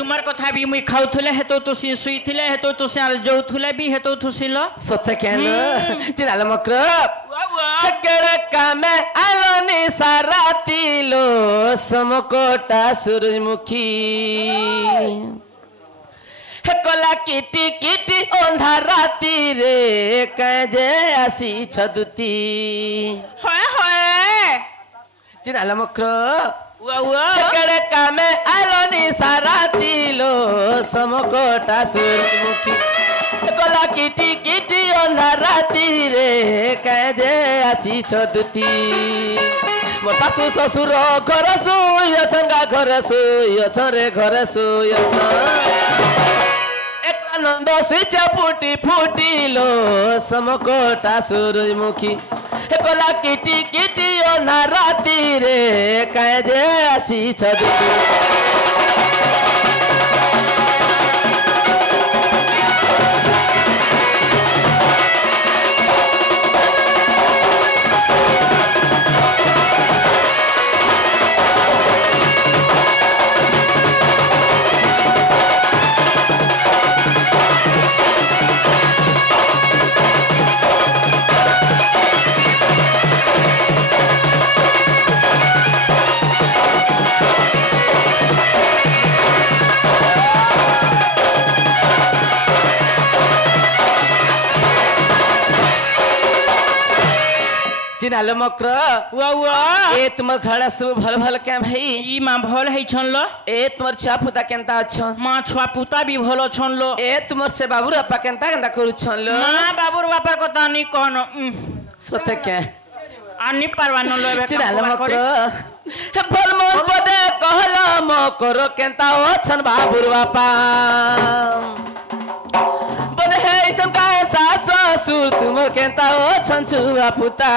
तुमार कथा भी मुई खाउथले हेतो तो सुईथिले हेतो तो से जोउथले भी हेतो थुसिलो सत्य कहन चिनाल मक्र केड़े कामे आलोनी साराती लो समकोटा सूरजमुखी कला किटी किटी ओंधा राती रे कजे आसी छदुती होय होय चिनाल मक्र केड़े कामे आलोनी साराती लो समकोटा सूरजमुखी कला किटी किटी ओंधा राती रे कजे आसी छदुती मो सासू ससुर घर सुयछंगा घर सुयछरे घर सुयछ एक आनंद स्विच फुटी फुटी लो समकोटा सूरजमुखी कला किटी किटी ओना राती रे कजे आसी छदुती चिनाल मक्र ए तुमर घड़ा सब भल भल क्या भाई ई मां भल है छनलो ए तुमर छुआ पुता केनता अच्छा मां छुआ पुता भी भलो छनलो ए तुमर से बाबूर अपा केनता केनता करू छनलो मां बाबूर बापर कथा नहीं कहनो सत्य क्या आनी परवानो लेबे चिनाल मक्र भल मन पदे कहला मकर केनता अछन बाबूर बापा बने है इसन का सास ससुर तुम केनता अछन छुआ पुता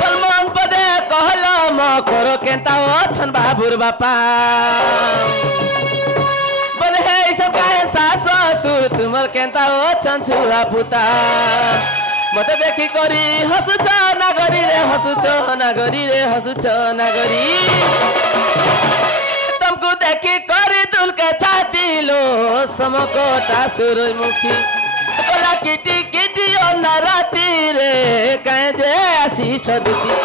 भल मन पदे कहला मकर केनता अछन बाबूर बापा बने है इसन का सास ससुर तुम केनता अछन छुआ पुता मत देखी करी हसुच नागरी रे हसुच नागरी रे हसुच नागरी तुमको देखी करी तुल के छाती लो समकोटा सूरजमुखी कला किटी किटी ओना राती रे कजे आसी छदुती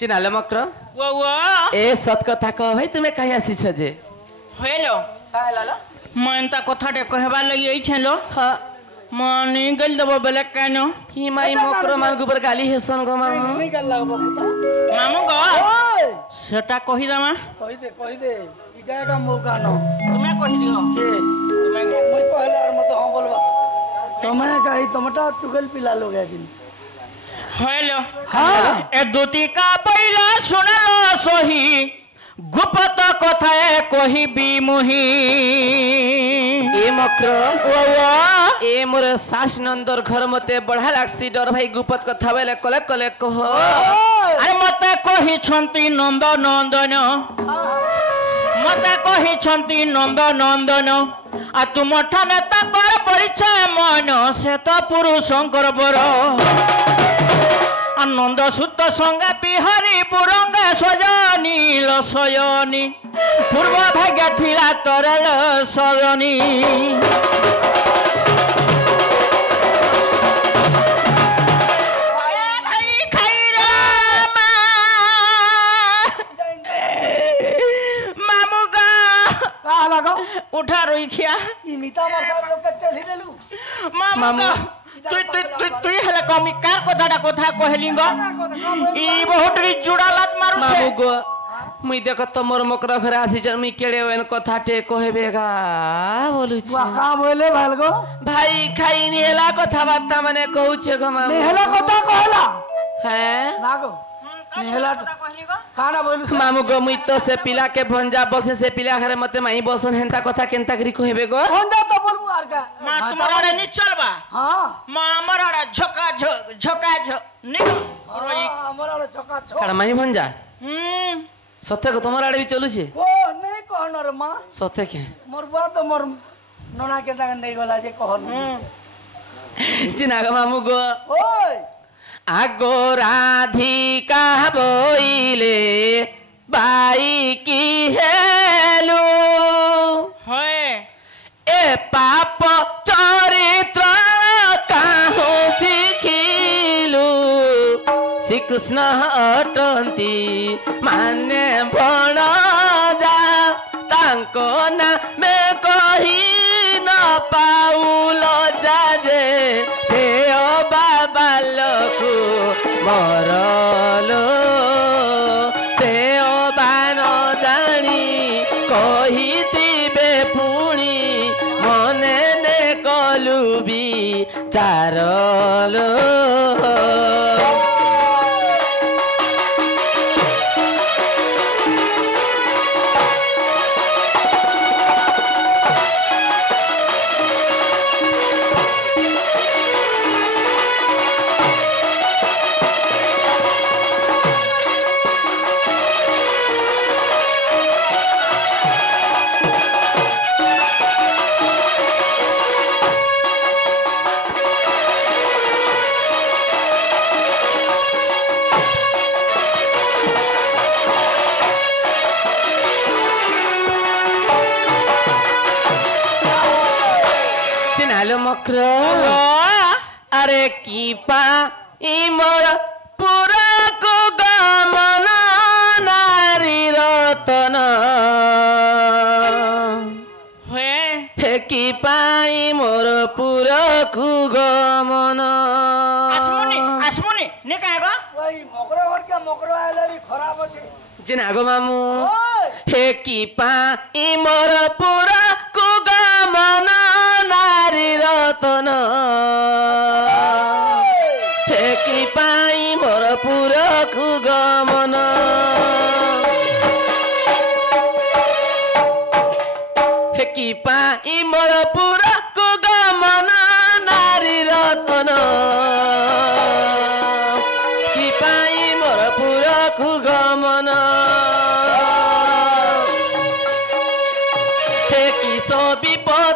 चिनाल मक्र ए सत कथा कह भाई तुम्हें कहीं आसी छ जे हेलो काहेला मन ता कथा टे कहबा लगी आई छलो हां मानी गल दबो बेले कानो ही माई मक्र मान गुबर गाली हेसन गो मामू नहीं गल लागबो मामू गो सेटा कहि दमा कहि दे इटा का मौका न तुम्हें कहि दियो के तुम्हें मैं पहले और मत हां बोलबा तुम्हें कहि टमाटर टुगल पिला लोगे कि हेलो हाँ ए दुती का पहिला सुनलो सोही गुप्त कथाए कहि बी मुही ए मक्र ए मोर सास नंदर घर मते बढ़ा लागसी डर भाई गुप्त कथा बेले कले कले कह अरे मते कहि छंती नंद नंदन मते कहि छंती नंद नंदन आ तुम ठाने ताकर परिचय मन से तो पुरुषंकर बर आनंद सुत संगे बिहारी बुरंगे सजनी लसयनी पूर्व भाग्य थिला तरल सजनी उठा रोई खिया इमिता मासा लोग के टेली देलु मामू तुई हले कमी कार कथाटा कथा कहलिंग ई बहुत रि जुड़ालात मारू छे मामू गो मुई देख तमर मकर घरे आसी मुई केड़े वेन कथा टे कहबेगा बोलु छी का बोले भालगो भाई खाई नेला कथा बार्ता माने कहू छे गो मामू नेहला कथा कहला हैं नागो नेहला काना बोलु मामू गो मुई तो से पिला के भंजा बसे से पिला घरे मते माई बसन हेंता कथा केनता करी कहबे गो होंदा तो बोलबो आर का मा तुम्हारा नी चलबा हां मा हमारा झोका झोका नी रोई हमरा चका छो कड़ा माई भंजा सत्य को तुम्हारा आड़े भी चलू छे ओ नहीं कहन रे मां सत्य के मोर बा तो मोर नोना के दाग नहीं गला जे कहन चिना गो मामू गो ओय आगो राधिका बोइले बाई की हेलू होए ए पाप चरित्र काहू शिखिलु श्री कृष्ण अटंती माने भण जा तांको ना में कही न पाउल जाजे से बाबालकु मरलो से बान जानी कहितिबे पुणी मने ने कलुबी चारलो मकर अरे की पा इमर पूरा को गमन नारी रतन हे की पाई मोर पूरा को गमन आसमुनी ने काहेगा ओय मकरो घर के मकरो आले री खराब अछि जिना गो मामू हे की पाई मोर पूरा को गमन नारी रतन हे की पाई मोर पूरा को गमन हे की पाई मोर पूरा को गमन नारी रतन की पाई मोर पूरा को गमन हे की सो विपद